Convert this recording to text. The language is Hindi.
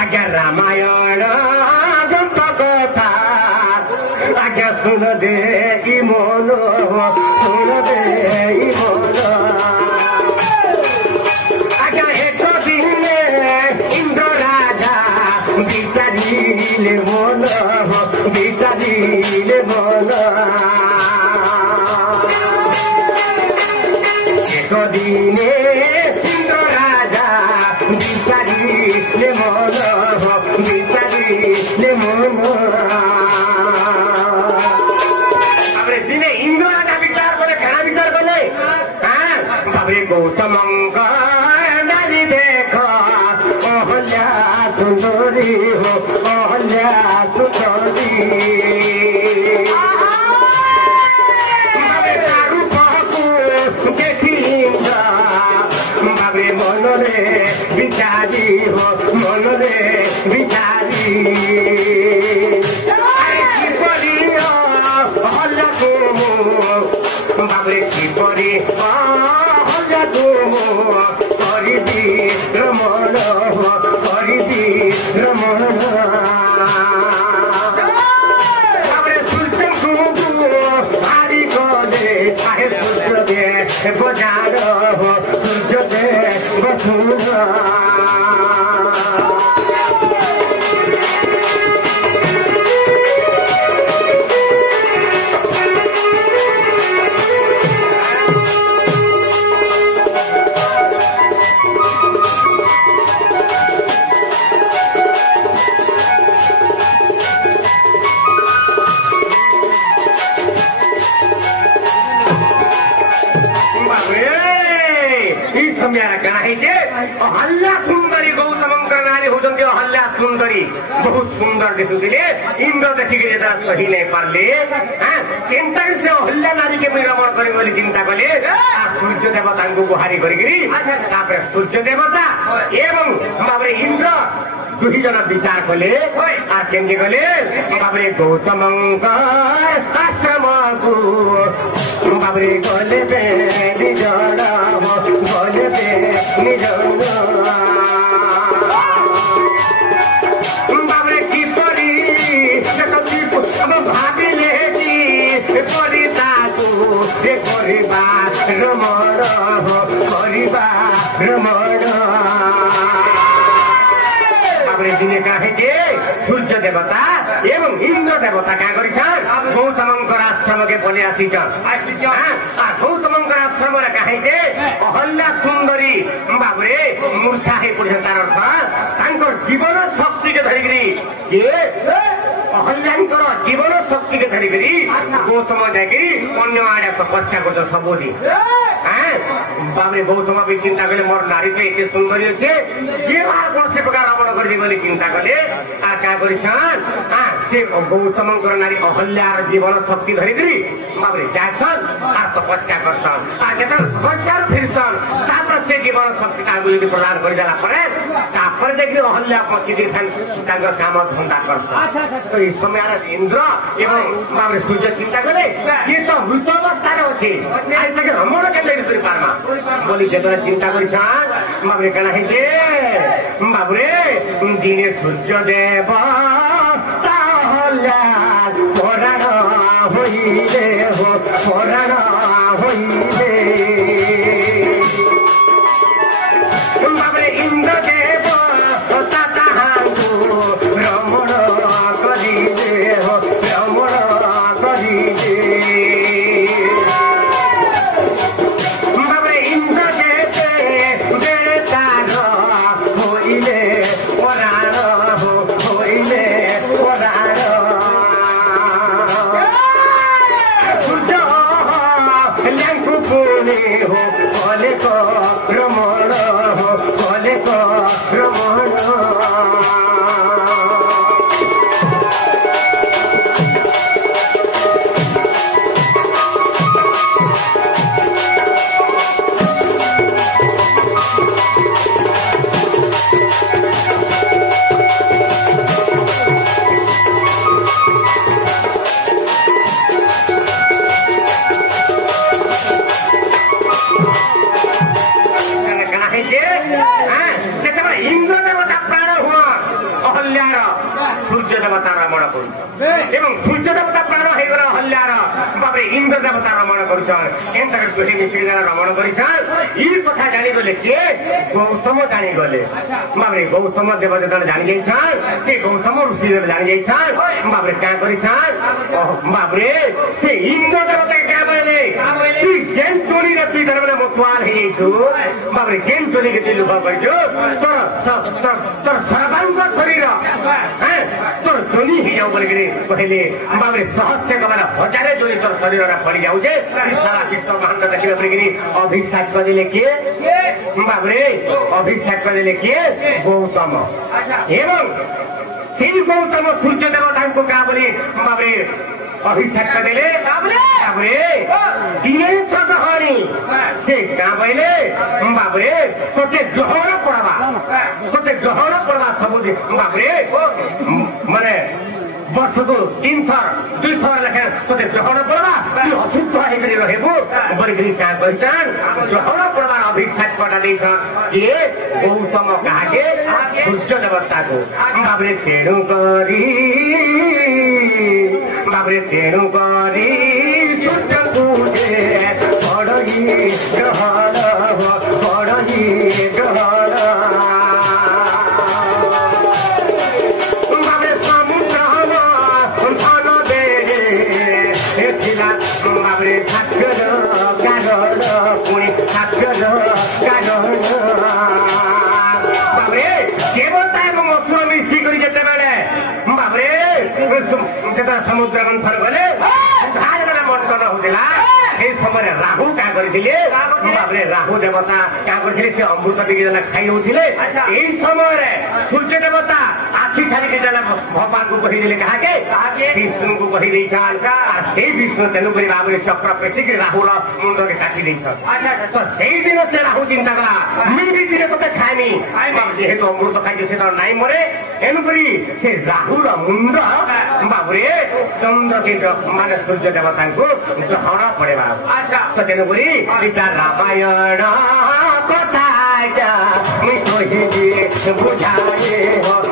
आज्ञा रामायण ग्रंथ कथा आज्ञा सुन दे ई मन सुन दे ई मन आज्ञा एक दिने इंद्र राजा विचारिले मन विचारिले मन एक दिने इंद्र राजा विचारिले मन विचारिले मन दिने इंद्र राजा विचार कले घना विचार कले गौतमंक नारी देख अहल्या सुंदरी हो अहल्या सुंदरी बाबे मनरे विचारी हो मनरे विचारी बाबे की परी परिदी रमण परिदी रमण बाबे सूर्य हारी गले चाहे सूर्य दे बजार सूर्य दे बसुर अहल्या सुंदरी गौतमंकर नारी होती अहल्या सुंदरी बहुत सुंदर देखुले इंद्र देखिक सही नहीं पारे से अहल्या नारी के रमण कर चिंता कले सूर्य देवता को गुहारी कर सूर्य देवता एवं बाबरे इंद्र दुई जन विचार कले केमती कले बाबरे गौतमंकर आश्रम को बाबरे गले निज गले निज बाबरे किपरी भाविले परिता रमण करवा रमण बाबरे दिने कहे सूर्य देवता एवं इंद्र देवता क्या कर गौतमंकर आश्रम के बोले आसी गौतमंकर आश्रम कहे अहल्या सुंदरी बाबरे मूर्छा हो पड़े तार अर्थ जीवन शक्ति के धरिकी अहल्यांकर जीवन शक्ति के धरिकी गौतम जाकि अन्य आड़े तपस्या कर सबुदी बाबरे गौतम भी चिंता कले मोर नारी तो एत सुंदरी अच्छे जे से प्रकार रमण कर चिंता कले क्या कर गौतमंकर नारी अहल्यार जीवन शक्ति धरिकी बाबरे जासन तपस्या करसन तपस्या फिरसन से जीवन शक्ति प्रदान करदेला अहल्या पचिदी काम धंदा करसन तो इस समय इंद्र एवं बाबरे सूर्य चिंता करे ये तो मृत अवस्था अच्छे रमण के पार्मा बोली जो चिंता कर बाबरे कहना है बाबरे दिने सूर्य देव पराण होइले हो पराण होइले बाबरे इंद्र देव रमण करिले हो रमण करिले बाबरे इंद्र देव बेतार होइले पराण होइले पराण सूर्य ସୂର୍ଯ୍ୟ ଦେବତା ରମଣ କରୁଛ ଏବଂ ସୂର୍ଯ୍ୟ ଦେବତା ପ୍ରାଣ ହେଇଗଲା ହଲ୍ୟାର ବାପରେ ଇନ୍ଦ୍ର ଦେବତା ରମଣ କରୁଛନ୍ ଏନ୍ତା ଦୁହେଁ ମିଶିକି ରମଣ କରିଛନ୍ ଇ କଥା ଜାଣିଗଲେ କିଏ ଗୌତମ ଜାଣିଗଲେ ବାପରେ ଗୌତମ ଦେବ ଯେତେବେଳେ ଜାଣି ଯାଇଛନ୍ ସେ ଗୌତମ ଋଷି ଜାଣି ଯାଇଛନ୍ ବାପରେ କାଁ କରିଛନ୍ ବାପରେ ସେ ଇନ୍ଦ୍ର ଦେବତା କାଁ କହିଲେ তুই যেন চলিরে তুই তার মানে মতুয়াল হয়েছু বাবরে যেন চলিকে তুই লুকা করছু তোর তোর সর্বাঙ্গ শরীর হ্যাঁ তোর জনি হয়ে যাও বলে কহিলে বাবরে সহস্তে মানে হজারে জনি তোর শরীরটা পড়ি যাচ্ছে সারা বিশ্ব ব্রহ্মাণ্ড দেখিবে বলে অভিশাপ করিলে কিয়ে বাবরে অভিশাপ করিলে কিয়ে গৌতম এবং সেই গৌতম সূর্য দেবতাଙ୍କୁ কা বলি বাবরে অভিশাপ দেলে বাবরে দিনেশ গহণী সে কাঁ বইলে বাবরে তোতে জহর পড়বা ସବୁଦିନ ବାବরে মানে ବର୍ଷକୁ 3 ଥର 2 ଥର ଲେଖା ତୋତେ ଗ୍ରହଣ ପଡବା ତୁ ଅସୁସ୍ଥ ହେଇକରି ରହିବୁ ବୋଲିକିରି କାଁ କହିଛନ୍ ଗ୍ରହଣ ପଡବାର ଅଭିଶାପଟା ଦେଇଛନ୍ କିଏ ଗୌତମ କାହାକେ ସୂର୍ଯ୍ୟ ଦେବତାକୁ ବାବରେ ତେଣୁ କରି ସୂର୍ଯ୍ୟକୁ ପଡହି ଗ୍ରହଣ ସମୁଦ୍ର ମନ୍ଥନ ଗଲେ ମନ୍ଥନ ହଉଥିଲା সেই সময় রাহু কাঁ করে বাবরে রাহু দেবতা কাঁ করে সে অমৃত ଟିକେ খাই হଉଥିଲେ এই সময় সূর্য দেবতা আখি ছাড়িকি দেলা ভগবানଙ୍କୁ କହିଦେଲେ କାହାକେ ବିଷ୍ଣୁଙ୍କୁ କହିଦେଇଛନ୍ আর সেই ବିଷ୍ଣୁ ତେଣୁକରି ବାବରେ ଚକ୍ର ପେଟିକି ରାହୁର ମୁଣ୍ଡରେ କାଟି ଦେଇଛନ୍ ତ ସେଇଦିନ ସେ ରାହୁ ଚିନ୍ତା କଲା ମୁଁ ବି ଦିନେ ତତେ ଖାଇନି ଯେହେତୁ ଅମୃତ ଖାଇଛି ସେ ତ ନାଇଁ ମରେ ଏଣୁକରି ସେ ରାହୁର ମୁଣ୍ଡ ବାବରେ ଚନ୍ଦ୍ରକେନ୍ଦ୍ର ମାନେ ସୂର୍ଯ୍ୟ ଦେବତାଙ୍କୁ ଗ୍ରହଣ ପଡିବା ତ ତେଣୁକରି ପିତା ରାମାୟଣ କଥା ମୁଁ କହିବି ବୁଝାଏ